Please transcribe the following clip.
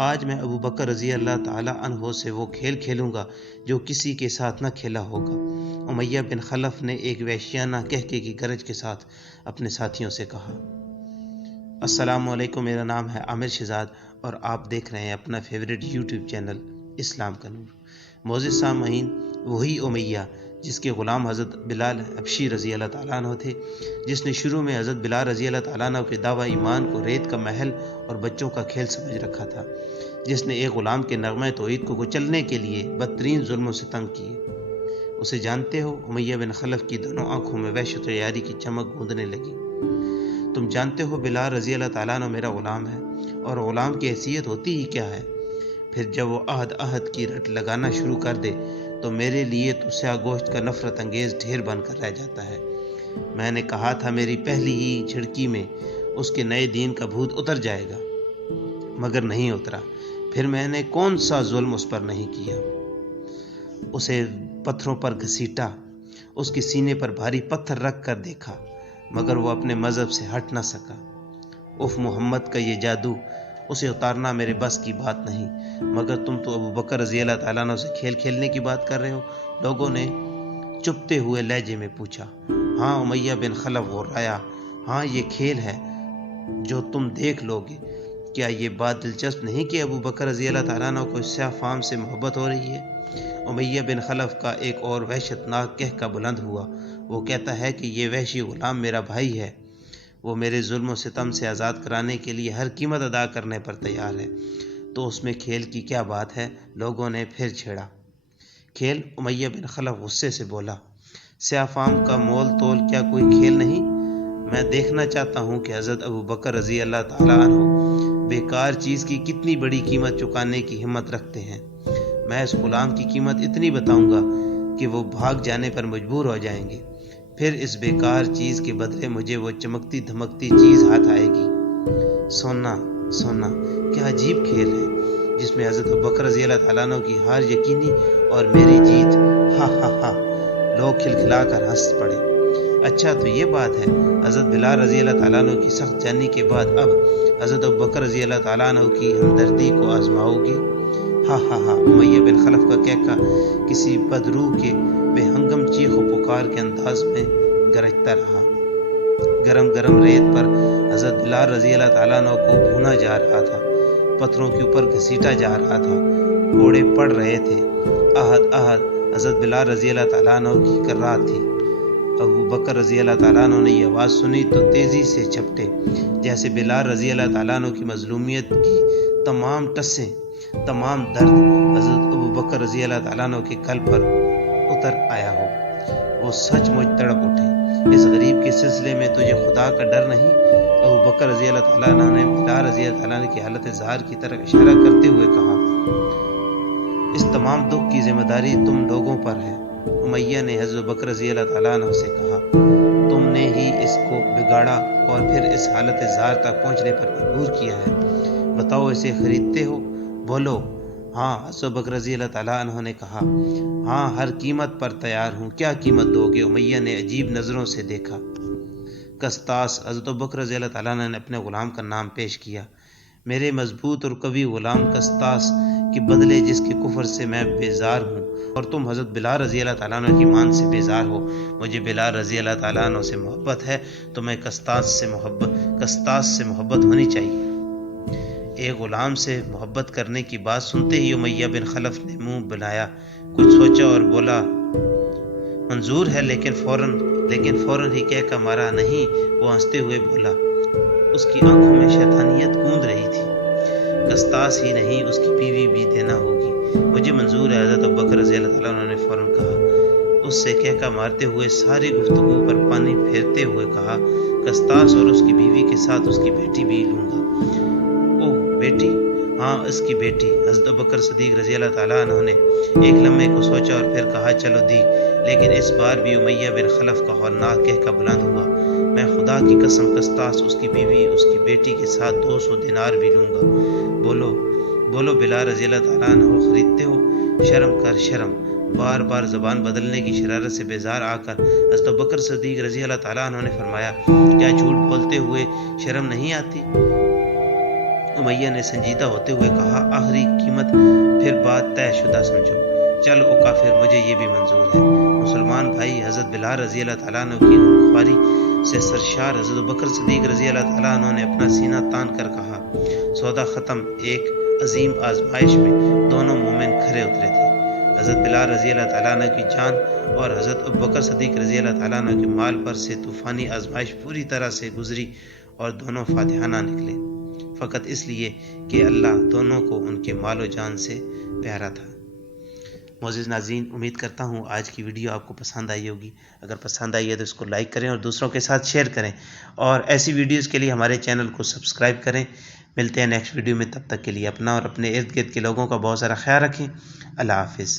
آج میں ابو بکر رضی اللہ تعالی عنہ سے وہ کھیل کھیلوں گا جو کسی کے ساتھ نہ کھیلا ہوگا۔ امیہ بن خلف نے ایک وحشیانہ کہکے کی گرج کے ساتھ اپنے ساتھیوں سے کہا۔ السلام علیکم، میرا نام ہے عامر شہزاد اور آپ دیکھ رہے ہیں اپنا فیوریٹ یوٹیوب چینل اسلام کا نور۔ معزز سامعین، وہی امیہ جس کے غلام حضرت بلال حبشی رضی اللہ تعالیٰ عنہ تھے، جس نے شروع میں حضرت بلال رضی اللہ تعالیٰ عنہ کے دعویٰ ایمان کو ریت کا محل اور بچوں کا کھیل سمجھ رکھا تھا، جس نے ایک غلام کے نغمہ توحید کو کچلنے کے لیے بدترین ظلم و ستم کیے۔ اسے جانتے ہو؟ امیہ بن خلف کی دونوں آنکھوں میں وحشت و عیاری کی چمک گوندنے لگی۔ تم جانتے ہو بلال رضی اللہ تعالیٰ عنہ میرا غلام ہے، اور غلام کی حیثیت ہوتی ہی کیا ہے؟ پھر جب وہ عہد کی رٹ لگانا شروع کر دے تو میرے لیے تو سیاہ گوشت کا نفرت انگیز ڈھیر بن کر رہ جاتا ہے۔ میں نے کہا تھا میری پہلی ہی جھڑکی میں اس کے نئے دین کا بھوت اتر جائے گا، مگر نہیں اترا۔ پھر میں نے کون سا ظلم اس پر نہیں کیا؟ اسے پتھروں پر گھسیٹا، اس کے سینے پر بھاری پتھر رکھ کر دیکھا، مگر وہ اپنے مذہب سے ہٹ نہ سکا۔ اف محمد کا یہ جادو، اسے اتارنا میرے بس کی بات نہیں۔ مگر تم تو ابو بکر رضی اللہ تعالیٰ عنہ سے کھیل کھیلنے کی بات کر رہے ہو، لوگوں نے چپتے ہوئے لہجے میں پوچھا۔ ہاں، امیہ بن خلف غرایا، ہاں یہ کھیل ہے جو تم دیکھ لو گے۔ کیا یہ بات دلچسپ نہیں کہ ابو بکر رضی اللہ تعالیٰ عنہ کو سیاہ فام سے محبت ہو رہی ہے؟ امیہ بن خلف کا ایک اور وحشت ناک کہکا بلند ہوا۔ وہ کہتا ہے کہ یہ وحشی غلام میرا بھائی ہے، وہ میرے ظلم و ستم سے آزاد کرانے کے لیے ہر قیمت ادا کرنے پر تیار ہے، تو اس میں کھیل کی کیا بات ہے؟ لوگوں نے پھر چھیڑا۔ کھیل؟ امیہ بن خلف غصے سے بولا۔ سیاہ فام کا مول تول کیا کوئی کھیل نہیں؟ میں دیکھنا چاہتا ہوں کہ حضرت ابو بکر رضی اللہ تعالیٰ عنہ بیکار چیز کی کتنی بڑی قیمت چکانے کی ہمت رکھتے ہیں۔ میں اس غلام کی قیمت اتنی بتاؤں گا کہ وہ بھاگ جانے پر مجبور ہو جائیں گے، پھر اس بیکار چیز کے بدلے مجھے وہ چمکتی دھمکتی چیز ہاتھ آئے گی۔ سونا کیا عجیب کھیل ہے جس میں حضرت ابو بکر رضی اللہ تعالیٰ عنہ کی ہار یقینی اور میری جیت۔ ہا ہا ہا، لوگ کھلکھلا کر ہنس پڑے۔ اچھا تو یہ بات ہے، حضرت بلال رضی اللہ تعالیٰ عنہ کی سخت جانی کے بعد اب حضرت ابو بکر رضی اللہ تعالیٰ عنہ کی ہمدردی کو آزماؤ گے؟ ہا ہا ہا، امیہ بن خلف کا کہکا کسی بدروح کے بے ہنگم چیخ و پکار کے انداز میں گرجتا رہا۔ گرم ریت پر حضرت بلال رضی اللہ تعالیٰ عنہ کو بھونا جا رہا تھا، پتھروں کے اوپر گھسیٹا جا رہا تھا، کوڑے پڑ رہے تھے۔ عہد حضرت بلال رضی اللہ تعالیٰ عنہ کی کر رہا تھی۔ ابو بکر رضی اللہ تعالیٰ عنہ نے یہ آواز سنی تو تیزی سے جھپٹے، جیسے بلال رضی اللہ تعالیٰ عنہ کی مظلومیت کی تمام ٹسیں، تمام درد حضرت ابو بکر رضی اللہ تعالیٰ عنہ کے قلب پر اتر آیا ہو۔ وہ سچ مچ تڑپ اٹھے۔ اس غریب کے سلسلے میں تجھے خدا کا ڈر نہیں؟ ابو بکر رضی اللہ تعالیٰ عنہ نے بلال رضی اللہ تعالیٰ عنہ کی حالت ظاہر کی طرف اشارہ کرتے ہوئے کہا۔ اس تمام دکھ کی ذمہ داری تم لوگوں پر ہے۔ امیہ نے حضرت بکر رضی اللہ تعالیٰ عنہ سے کہا، تم نے ہی اس کو بگاڑا اور پھر اس حالت زار تک پہنچنے پر مجبور کیا ہے۔ بتاؤ، اسے خریدتے ہو؟ بولو۔ ہاں، حضرت بکر رضی اللہ تعالیٰ عنہ نے کہا، ہاں، ہر قیمت پر تیار ہوں۔ کیا قیمت دو گے؟ امیہ نے عجیب نظروں سے دیکھا۔ قسطاس، حضرت بکر رضی اللہ تعالیٰ عنہ نے اپنے غلام کا نام پیش کیا۔ میرے مضبوط اور قوی غلام قسطاس کے بدلے جس کے کفر سے میں بیزار ہوں، اور تم حضرت بلال رضی اللہ تعالیٰ عنہ کی مان سے بیزار ہو۔ مجھے بلال رضی اللہ تعالیٰ عنہ سے محبت ہے تو میں قسطاس سے محبت ہونی چاہیے۔ ایک غلام سے محبت کرنے کی بات سنتے ہی امیہ بن خلف نے منہ بنایا، کچھ سوچا اور بولا، منظور ہے، لیکن فوراً ہی کہہ کا مارا نہیں۔ وہ ہنستے ہوئے بولا، اس کی آنکھوں میں شیطانیت گونج رہی تھی، قسطاس ہی نہیں، اس کی بیوی بھی دینا ہوگی۔ مجھے منظور ہے، حضرت ابو بکر رضی اللہ تعالیٰ عنہ نے فوراً کہا۔ اس سے کہہ کا مارتے ہوئے ساری گفتگو پر پانی پھیرتے ہوئے کہا، قسطاس اور اس کی بیوی کے ساتھ اس کی بیٹی بھی لوں گا۔ اوہ، بیٹی؟ ہاں، اس کی بیٹی۔ حضرت ابو بکر صدیق رضی اللہ تعالیٰ عنہ نے ایک لمحے کو سوچا اور پھر کہا، چلو دی۔ لیکن اس بار بھی امیہ بن خلف کا ہولناک کہکا بلند ہوا، میں خدا کی قسم قسطاس، اس کی بیوی، اس کی بیٹی کے ساتھ 200 دینار بھی لوں گا۔ بولو بلال رضی اللہ تعالیٰ عنہ خریدتے ہو؟ شرم کر، شرم۔ بار بار زبان بدلنے کی شرارت سے بیزار آ کر حضرت ابو بکر صدیق رضی اللہ تعالیٰ عنہ نے فرمایا، کیا جھوٹ بولتے ہوئے شرم نہیں آتی؟ امیہ نے سنجیدہ ہوتے ہوئے کہا آخری قیمت پھر بات طے شدہ سمجھو۔ چل او کافر، مجھے یہ بھی منظور ہے۔ مسلمان بھائی حضرت بلال رضی اللہ تعالیٰ عنہ کی خواری سے سرشار حضرت ابوبکر صدیق رضی اللہ تعالیٰ عنہ نے اپنا سینہ تان کر کہا سودا ختم۔ ایک عظیم آزمائش میں دونوں مومن کھرے اترے تھے۔ حضرت بلال رضی اللہ تعالیٰ عنہ کی جان اور حضرت ابوبکر صدیق رضی اللہ تعالیٰ عنہ کے مال پر سے طوفانی آزمائش پوری طرح سے گزری اور دونوں فاتحانہ نکلے، فقط اس لیے کہ اللہ دونوں کو ان کے مال و جان سے پیارا تھا۔ معزز ناظرین، امید کرتا ہوں آج کی ویڈیو آپ کو پسند آئی ہوگی۔ اگر پسند آئی ہے تو اس کو لائک کریں اور دوسروں کے ساتھ شیئر کریں، اور ایسی ویڈیوز کے لیے ہمارے چینل کو سبسکرائب کریں۔ ملتے ہیں نیکسٹ ویڈیو میں، تب تک کے لیے اپنا اور اپنے ارد گرد کے لوگوں کا بہت سارا خیال رکھیں۔ اللہ حافظ۔